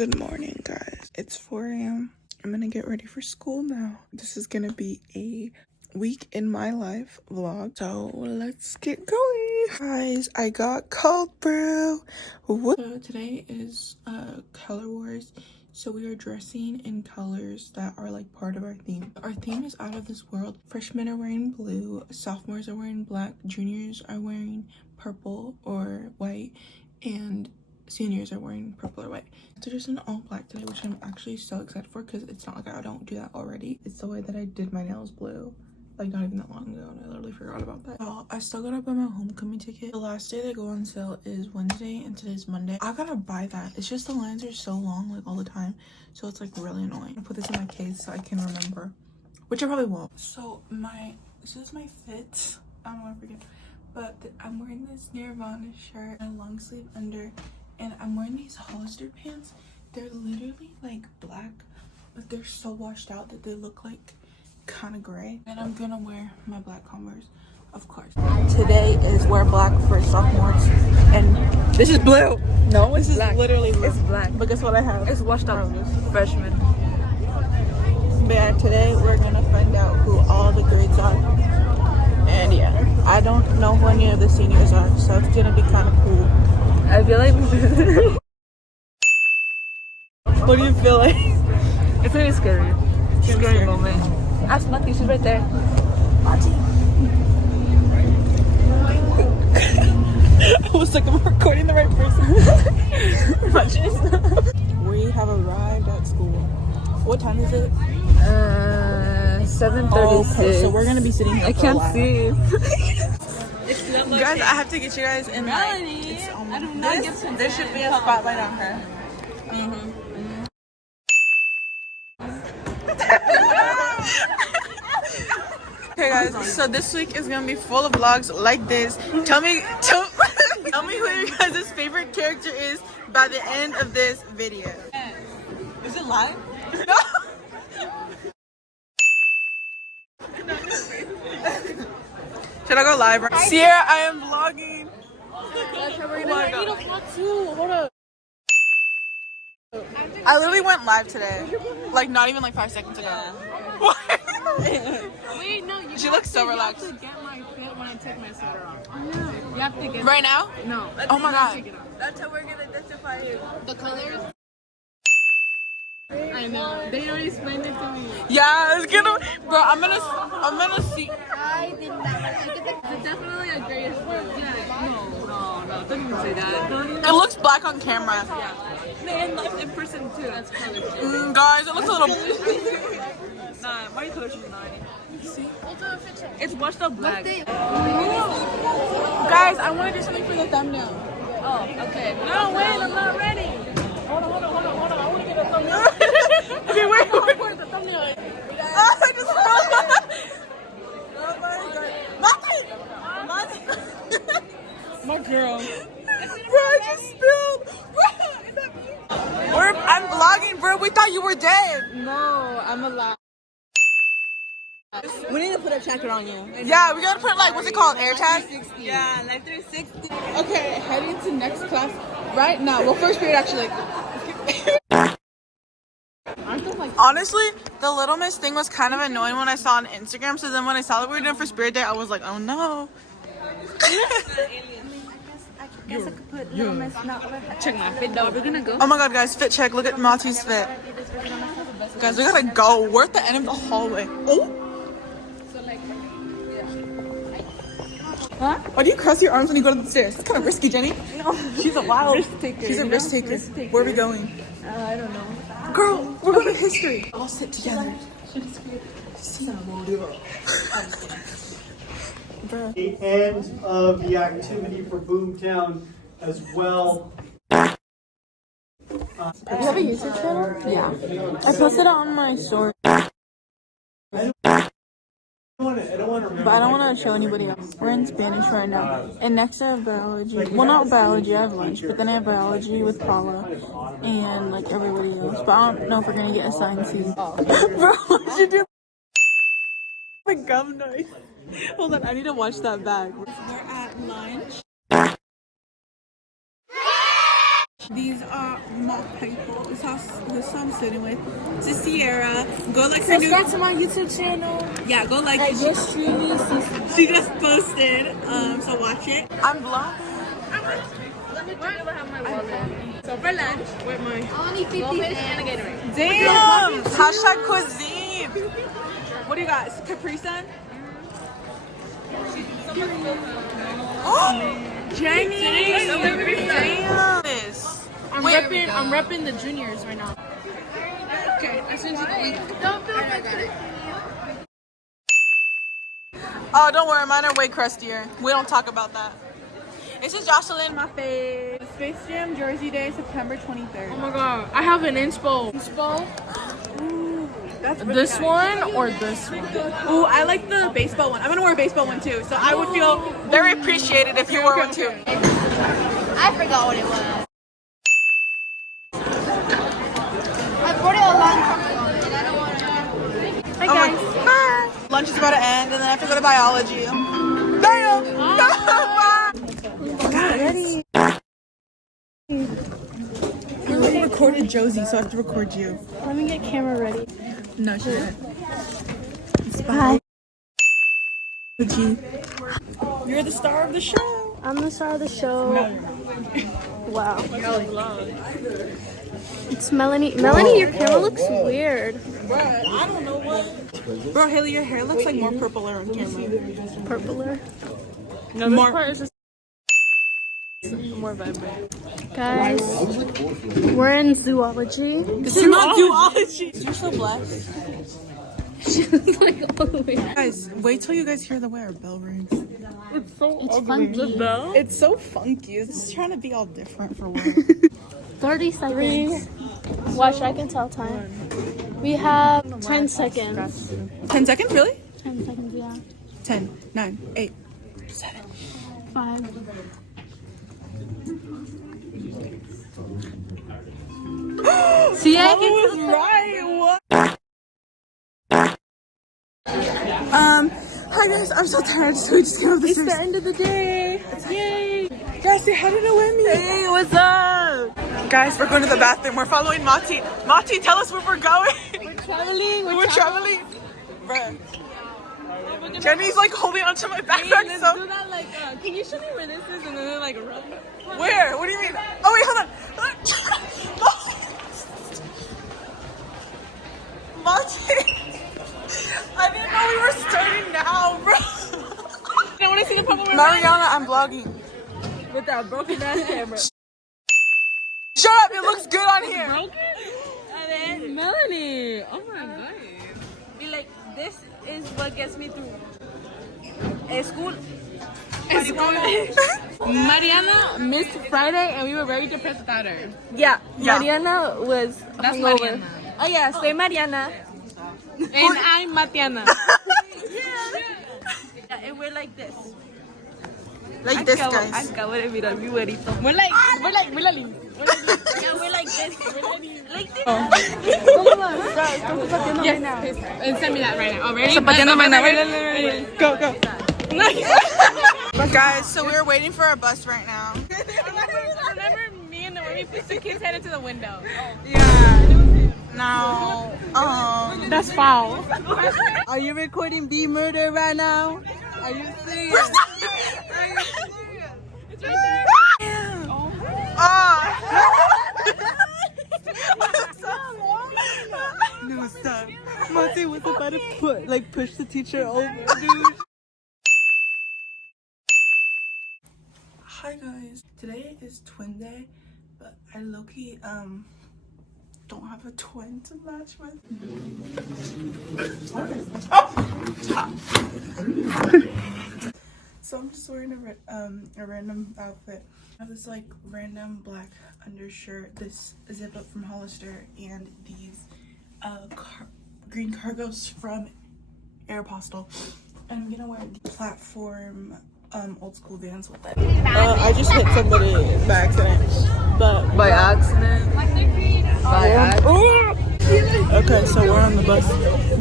Good morning, guys. It's 4 a.m. I'm gonna get ready for school now. This is gonna be a week in my life vlog. So let's get going. Guys, I got cold brew. So today is color wars. So we are dressing in colors that are like part of our theme. Our theme is out of this world. Freshmen are wearing blue, sophomores are wearing black, juniors are wearing purple or white, and seniors are wearing purple or white. So just in all black today, which I'm actually so excited for because it's not like I don't do that already. It's the way that I did my nails blue, like not even that long ago, and I literally forgot about that. Oh, I still gotta buy my homecoming ticket. The last day they go on sale is Wednesday and today's Monday. I gotta buy that. It's just the lines are so long like all the time, so it's like really annoying. I put this in my case so I can remember, which I probably won't. So this is my fit. I don't know if I forget, but I'm wearing this Nirvana shirt and a long sleeve under. And I'm wearing these Hollister pants. They're literally like black, but they're so washed out that they look like kind of gray. And I'm gonna wear my black Converse, of course. Today is wear black for sophomores, and this is blue. No, this is black. Literally blue. It's black. But guess what I have? It's washed out freshman. But yeah, today we're gonna find out who all the grades are. And yeah, I don't know who any of the seniors are, so it's gonna be kind of cool. I feel like what do you feel like? It's really scary. Scary moment. Ask Lucky, she's right there. I was like, I'm recording the right person. We have arrived at school. What time is it? 7:36. Oh, okay, so we're gonna be sitting here. I can't see. Guys, I have to get you guys in line. I do not get some. There should be a spotlight on her. Okay, guys. So this week is gonna be full of vlogs like this. Tell me who your guys' favorite character is by the end of this video. Is it live? No. Should I go live? Sierra, I am vlogging. Hold up. I literally went live today. Like not even like 5 seconds ago. Yeah. What? Wait, no, she looks so relaxed. You have to get my fit when I take my sweater off. Yeah. You have to get right now? No. Oh my god. That's how we're gonna identify him. The colors? I know. They already explained it to me. Yeah, it's gonna. Bro, I'm gonna see. I did not. It's definitely a grayish blue. Yeah. No. Don't even say that. It looks black on camera. Yeah. In person too. That's color. Guys, it looks a little. Nah, my color is 9. See? It's washed up black. Guys, I want to do something for the thumbnail. Oh, okay. No, wait, I'm not ready. Hold on. I want to get a thumbnail. Okay, wait. For the thumbnail. I just fell. Oh my god. My girl. Bro, I just spilled. Bro, is that me? I'm vlogging, bro. We thought you were dead. No, I'm alive. We need to put a tracker on you. Yeah, we gotta put like, what's it called? Air tag? Yeah, like 360. Okay, heading to next class right now. Well, first period actually. Honestly, the Little Miss thing was kind of annoying when I saw on Instagram. So then when I saw that we were doing for Spirit Day, I was like, oh no. Guess I could put Little Miss not check my fit though. We're gonna go. Oh my god, guys, fit check. Look at Mati's fit. Guys, we gotta go. We're at the end of the hallway. Oh. Huh? Why do you cross your arms when you go to the stairs? It's kind of risky, Jenny. No. She's a wild risk taker. She's a risk taker. Where are we going? I don't know. Girl, we're going to history. All sit together. The end of the activity for Boomtown as well. Do you have a YouTube channel? Yeah. I posted it on my story. But I don't want to show anybody else. We're in Spanish right now. And next I have biology. Well, not biology, I have lunch. But then I have biology with Paula and like everybody else. But I don't know if we're going to get assigned to. Bro, what did you do? The gum noise. Hold on, I need to watch that back. We're at lunch. These are my people. This house I'm sitting with. This is Sierra. Go like her new. Subscribe to my YouTube channel. Yeah, go like it. She just posted. So watch it. I'm vlogging. Let me think about how my wallet. So for lunch, with my Only 50 and a Gatorade. Damn. Hashtag cuisine. What do you got? Capri Sun. Oh, Jamie. Damn. I'm repping the juniors right now. Okay, as soon as you Don't feel like it. Oh, don't worry, mine are way crustier. We don't talk about that. This is Jocelyn. My face. Space Jam Jersey Day, September 23rd. Oh my god, I have an inspo. Ooh, that's really This nice. one or this one? Ooh, I like the baseball one. I'm gonna wear a baseball one too, so I would feel very appreciated if you wore one too. I forgot what it was. I brought it a long time ago, and I don't want to. Hi guys. Hi. Lunch is about to end, and then I have to go to biology. Damn. Bye. Guys. I already recorded Josie, so I have to record you. Let me get camera ready. No, she didn't. Hi. You're the star of the show. I'm the star of the show. Wow. It's Melanie. Melanie, your camera looks weird. Bruh, I don't know what. Bro, Haley, your hair looks like more purpler on camera. Purpler. No, more. Part is just more vibrant. Guys, we're in zoology. This is not zoology. You're so blessed. She looks like all the way. Guys, wait till you guys hear the way our bell rings. It's funky. It's so funky. It's just trying to be all different for work. 30 seconds. Watch, I can tell time. We have 10 seconds. 10 seconds, really? 10 seconds, yeah. 10, 9, 8, 7. 5. See, I can was right. What? Hi guys, I'm so tired, so we just came up the stairs. It's the end of the day. Yay. Guys, say hi to Noemi. Hey, what's up? Guys, we're going to the bathroom. We're following Mati. Mati, tell us where we're going. We're traveling. We're traveling. Bruh. Jenny's like holding onto my backpack. Let's So do that like, can you show me where this is and then like run? where? What do you mean? Oh wait, hold on. Mati. I didn't know we were starting now, bro. I want to see the part where Mariana, I'm vlogging. with that broken ass camera. Shut up, it looks good on here. Broken? And then Melanie. Oh my god. Be like, this is what gets me through school. Mariana missed Friday and we were very depressed without her. Yeah. Mariana was hungover. Mariana. Oh yeah, say Mariana. And I'm Matiana. Yeah, and we're like this. Like this, guys. Acabo de mirar mi güerito. We're like Melanie. Yeah, we're like this. Like this. Yes. And send me that right now. Oh, ready? Ready? Go, go. Guys, so we're waiting for our bus right now. Remember me and Noemi put the kids headed to the window. Yeah. No. That's foul. Are you recording B Murder right now? Are you serious? It's right there. No, stop. Monty was about to push the teacher over, dude. Hi guys. Today is twin day, but I low-key don't have a twin to match with. So I'm just wearing a random outfit. I have this like random black undershirt, this zip up from Hollister, and these green cargos from Aeropostale. And I'm gonna wear the platform old school Vans with it. I just hit somebody by accident. But By accident. by accident. Okay. Okay, so we're on the bus.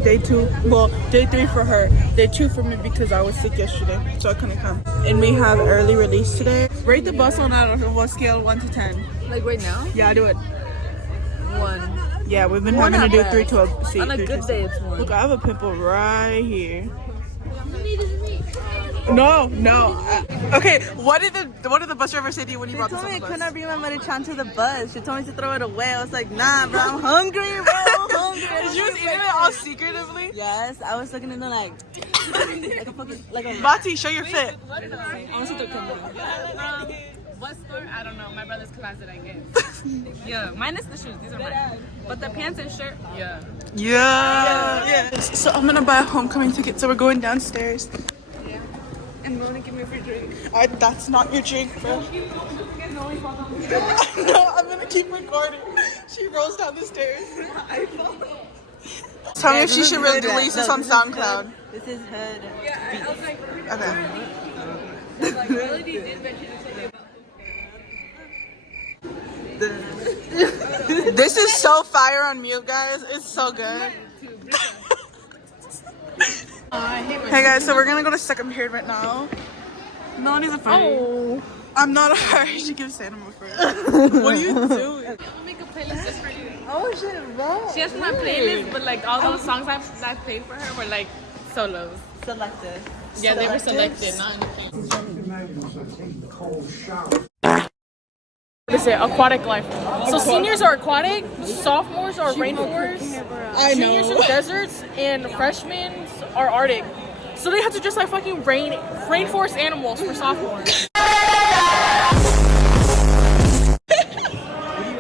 Day 2. Well, day 3 for her. Day 2 for me because I was sick yesterday, so I couldn't come. And we have early release today. Rate the bus on a scale 1 to 10. Like right now? Yeah, do it. 1. Yeah, we've been One having to do at 3 best. to a seat. On a good day, it's 1. Look, I have a pimple right here. No. Okay, what did the bus driver say to you when you brought this on the I bus? couldn't bring my Maruchan to the bus. She told me to throw it away. I was like, nah, bro, I'm hungry, bro. I'm hungry. She was eating it all secretively? Yes, I was looking in there like a fucking, like a... Bati, show your fit. What store? I don't know. My brother's closet, I guess. Yeah, minus the shoes. These are mine. But the pants and shirt, yeah. Yeah. So I'm gonna buy a homecoming ticket, so we're going downstairs. Yeah. And Mona, give me a free drink. That's not your drink, bro. No, I'm gonna keep recording. She rolls down the stairs. Tell me if she should release this on SoundCloud. This is hood. Yeah, I was like, Okay. Melody did mention it today. This is so fire on mute, guys. It's so good. Hey guys, so we're gonna go to second period right now. Melanie's a fire. Oh. I'm not a fire. She gives Santa first. What are you doing? I'll make a playlist just for you. Oh shit, bro. She has my playlist, but like all those songs I played for her were like solos. Selected. Yeah, they were selected, not anything. What is it? Aquatic life. So seniors are aquatic, sophomores are rainforests, I juniors know. are deserts, and freshmen are arctic. So they have to just like fucking rainforest animals for sophomores.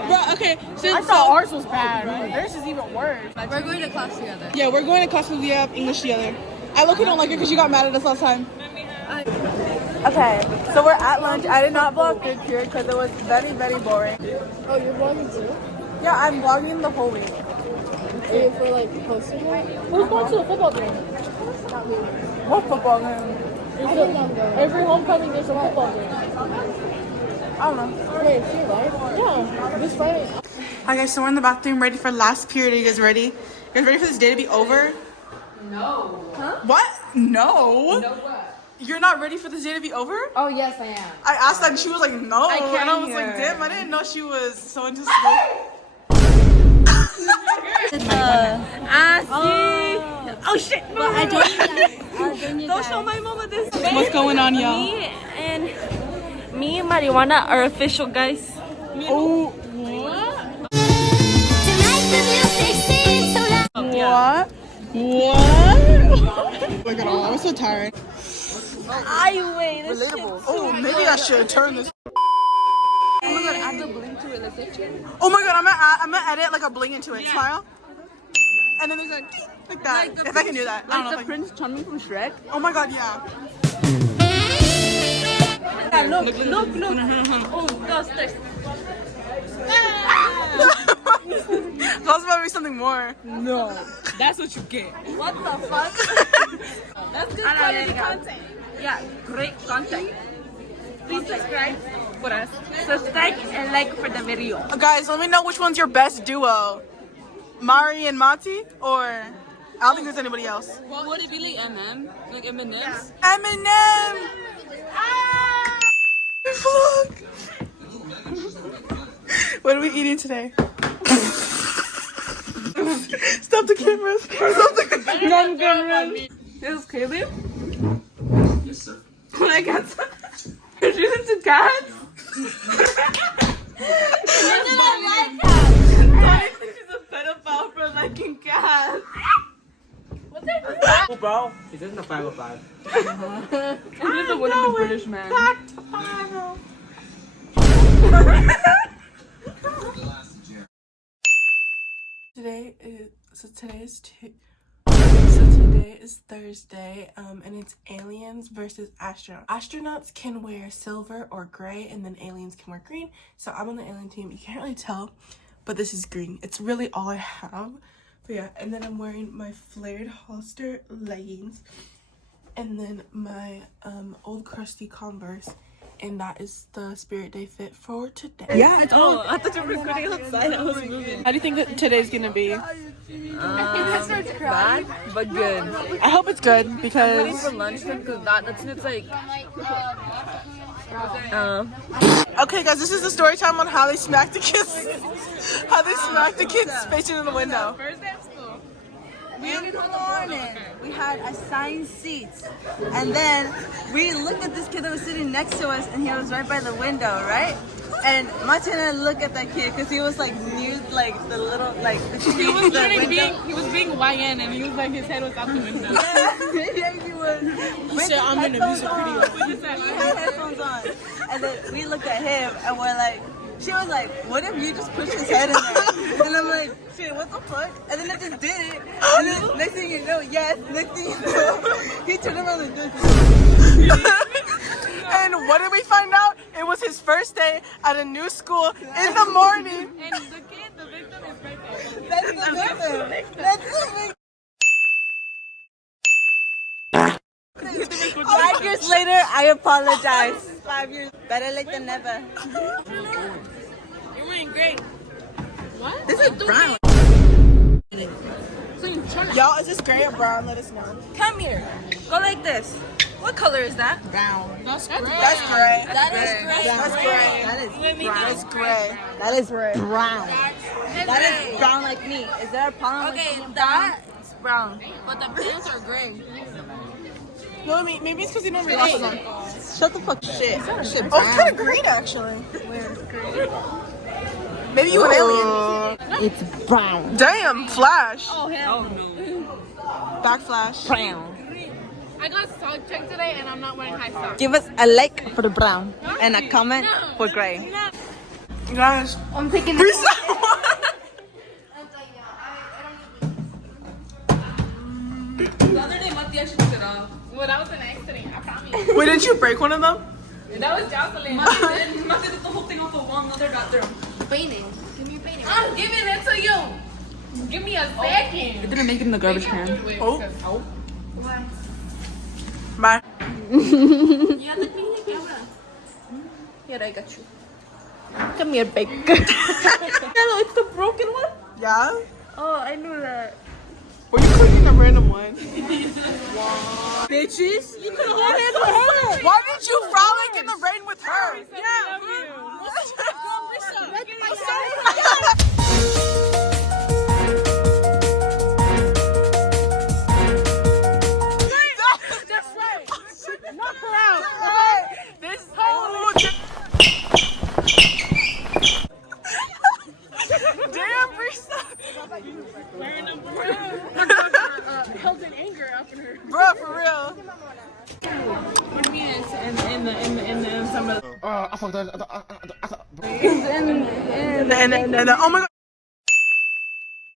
Bro, okay. I thought ours was bad. Theirs is even worse. We're going to class together. Yeah, we're going to class because we have English together. I look, don't like it because you got mad at us last time. Okay, so we're at lunch. I did not vlog third period because it was very, very boring. Oh, you're vlogging too? Yeah, I'm vlogging the whole week. Are you for like posting it? Who's going to a football game? What football game? Every homecoming there's a football game. I don't know. Wait, it's your life? Yeah, this Friday. Hi guys, so we're in the bathroom ready for last period. Are you guys ready? You guys ready for this day to be over? No. Huh? What? No. No what? You're not ready for this day to be over? Oh, yes, I am. I asked that and she was like, no. I can't And I was like, hear. damn, I didn't know she was so into school. Oh shit! But I don't need that. Don't show my mama this. What's going on, y'all? Me and Marijuana are official, guys. Oh, Yeah. what? Oh my god, I was so tired. Wait, this shit. Oh, maybe I should turn this. Oh my god, add the blink to it, like picture. Oh my god, I'm gonna edit like a bling into it. Smile. And then there's like that. If I can do that. I don't know if I can. Prince Charming from Shrek. Oh my god, yeah. Look. Oh, downstairs. That's about to be something more. No, that's what you get. What the fuck? That's good quality content. Yeah, great content. Please subscribe for us. Subscribe and like for the video. Guys, let me know which one's your best duo. Mari and Mati? Or I don't think there's anybody else. Would it be like MM? Like M&M's? Eminem! Vlog! What are we eating today? Stop the cameras! Stop the cameras! This is Caleb? Yes, sir. When I got some... You're into cats? She's a pedophile for liking cats. What's that? Oh, bro, this isn't a 505. You're the one in the British man. Today is Thursday, and it's aliens versus astronauts. Astronauts can wear silver or gray, and then aliens can wear green. So I'm on the alien team. You can't really tell, but this is green. It's really all I have. But yeah, and then I'm wearing my flared Hollister leggings, and then my old crusty Converse. And that is the Spirit Day fit for today. Yeah, it's all. I thought you were recording outside. I was moving. How do you think that today's gonna be? Bad, but good. I hope it's good Waiting because. for lunch because it's like. Okay, guys, this is the story time on how they smacked the kids. How they smacked the kids spacing in the window. First day of school. In the morning, we had assigned seats, and then we looked at this kid that was sitting next to us, and he was right by the window, right? And Martin and I looked at that kid because he was like near like the little like the He tree, was the literally window. he was being YN and he was like his head was out the window. Yeah, he was. He said, "I'm in a music video." He had headphones on, and then we looked at him, and we're like, she was like, "What if you just push his head in there?" And I'm like, "Shit, what the fuck?" And then I just did it, and then next thing you know, next thing you know, he turned around and did it. And what did we find out? It was his first day at a new school in the morning. And the kid, the victim is right there. That's the victim. That's the victim. 5 years later, I apologize. 5 years, better late than never. You're wearing great. What? This is brown. So you turn Y'all, is this gray or brown? Let us know. Come here. Go like this. What color is that? Brown. That's great. That's gray. That is gray. That's gray. That is brown. That's gray. That is brown. That is brown like me. Is there a problem? Okay, that's brown. But the pants are gray. No, maybe it's because you don't have glasses on. Shut the fuck shit. Shit Oh, it's kind of green actually. Maybe you an alien. It's brown. Damn, flash. Oh hell no. Backflash. Brown. I got sock checked today and I'm not wearing high socks. Give us a like for the brown and a comment for gray. Guys, I'm taking reset. The other day, Matia should sit off. Well, that was an accident. I promise. Wait, didn't you break one of them? That was Jocelyn. Matia did the whole thing off of one another bathroom. painting. Give me your painting. I'm giving it to you. Give me a second. It didn't make it in the garbage can. Oh. Why? Bye. Yeah, let me take camera. Here, I got you. Come here, baker. Hello, it's the broken one? Yeah? Oh, I knew that. Were you clicking a random one? Bitches, you could hold hands with her. Why did you frolic in the rain with her? That's right. Knock her out. This whole damn Brisa. Held in anger up in her. Bro, for real. What do you mean? In some of And oh my god.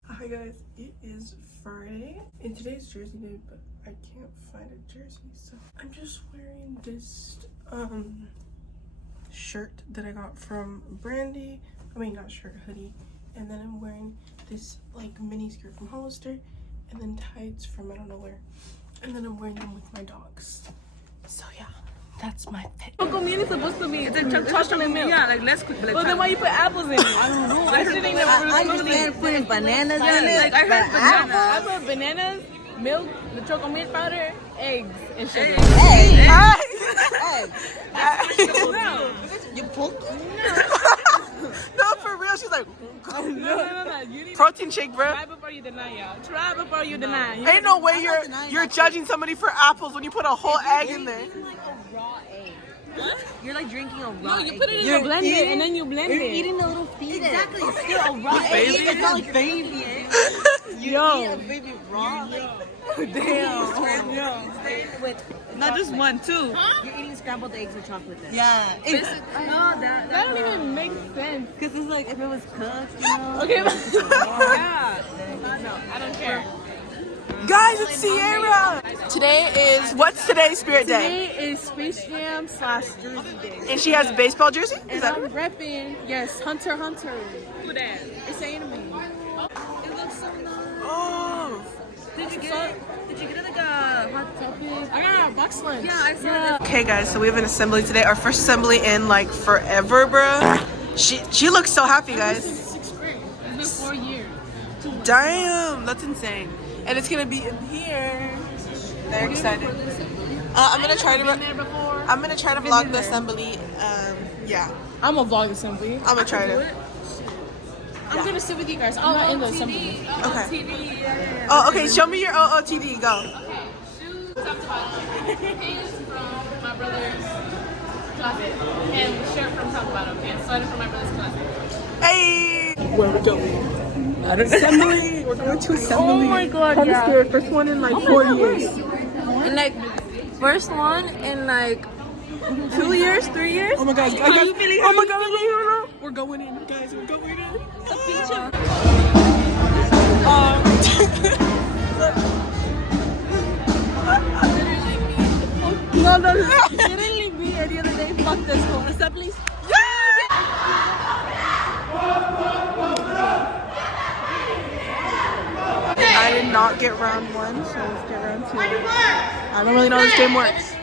Hi guys, it is Friday and today's Jersey Day, but I can't find a jersey, so I'm just wearing this shirt that I got from Brandy. I mean, not shirt, hoodie. And then I'm wearing this like mini skirt from Hollister, and then tights from I don't know where. And then I'm wearing them with my dogs. So yeah, that's my fit. HOCO meal is supposed to be chocolate milk. Yeah, like less quick. Well, then why you put apples in it? I don't know. I understand putting bananas in it. Like I heard but banana. apples? I put bananas, milk, the chocolate milk powder, eggs, and sugar. Hey, No. you pulled. No, for real, she's like No. You need protein shake, bro. to try before you deny, y'all. Try before you deny. You Ain't no way you're judging somebody for apples when you put a whole egg in there. You're like drinking a raw No, you put it in a blender and then you blend it. You're eating a little fetus. Exactly, it's still a raw egg. It's not like baby egg. You eat a baby raw. Damn. With Not just one, two. You're eating scrambled eggs with chocolate then. Yeah. No, that don't even make sense. Because it's like if it was cooked, you know. Okay, yeah. No, I don't care. Guys, it's Sierra. Today is what's today's Spirit Day? Today is Space Jam / Jersey Day. And she has a baseball jersey? Is And that I'm repping, yes, Hunter. Who that? It's anime. It looks so nice. oh Did you get like a hot topic? I got a box lunch. Yeah, I saw that. Okay guys, so we have an assembly today. Our first assembly in like forever, bruh. She looks so happy, guys. Since 6th grade. It's been 4 years. Damn, that's insane. And it's gonna be in here. They're excited. I'm gonna try to vlog the assembly. Yeah. I'm gonna vlog assembly. I'm gonna try to. I'm gonna sit with you guys. I'm not in the assembly. Okay. Oh, okay. Show me your OOTD. Go. Shoes, top to bottom. Pants from my brother's closet, and shirt from top to bottom, and sweater from my brother's closet. Hey. Where we going? Assembly. We're going to assembly. Oh my god, I'm scared. First one in like 4 years. And like, first one in like 2 years, 3 years. Oh my gosh, guys. Oh my god. We're going in, guys. We're going in. No, literally me the other day. Fuck this one. Assembly. I did not get round 1, so let's get round 2. I don't really know how this game works.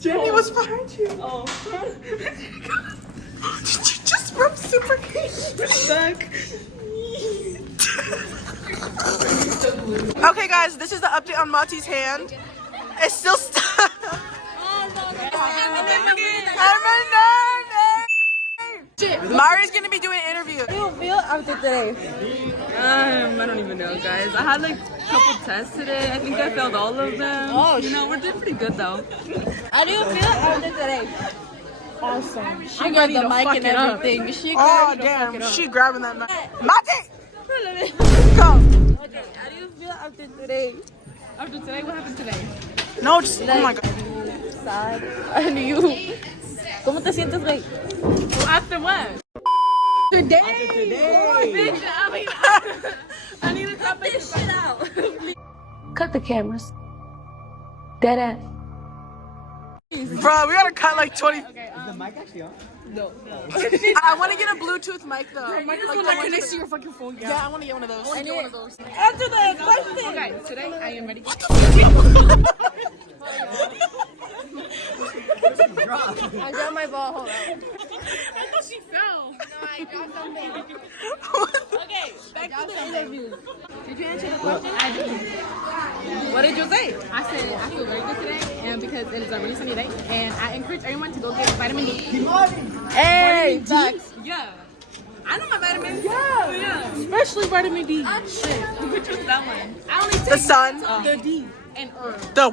Jenny was behind you. Oh. Did you just rub super stuck? Okay, guys, this is the update on Mati's hand. It's still stuck. Mari's gonna be doing an interview. How do you feel after today? I don't even know, guys. I had like a couple tests today. I think I failed all of them. Oh, we're doing pretty good though. How do you feel after today? Awesome. She got the mic and everything. She Oh, damn. She grabbing that mic. Mati! Go. Okay, how do you feel after today? After today, what happened today? No, just, oh my god. Sad. And you. ¿Cómo te sientes, güey? After what? Today. Bitch, I need to cut this shit out. Cut the cameras. Dead ass. Bro, we gotta cut like 20. Is the mic actually on? I wanna get a Bluetooth mic though. Like connects to your fucking phone. Yeah, I wanna get one of those. Answer the question. Okay, today I am ready. I got my ball. Hold on. I thought she fell. No, I got something. Okay, back to the interview. Did you answer the question? I did. What did you say? I said I feel very good today, and because it is a really sunny day, and I encourage everyone to go get vitamin D. Hey, facts. Yeah. I know my vitamins. Yeah. Especially vitamin D. Shit. Which was that one? I only take The sun. the D and The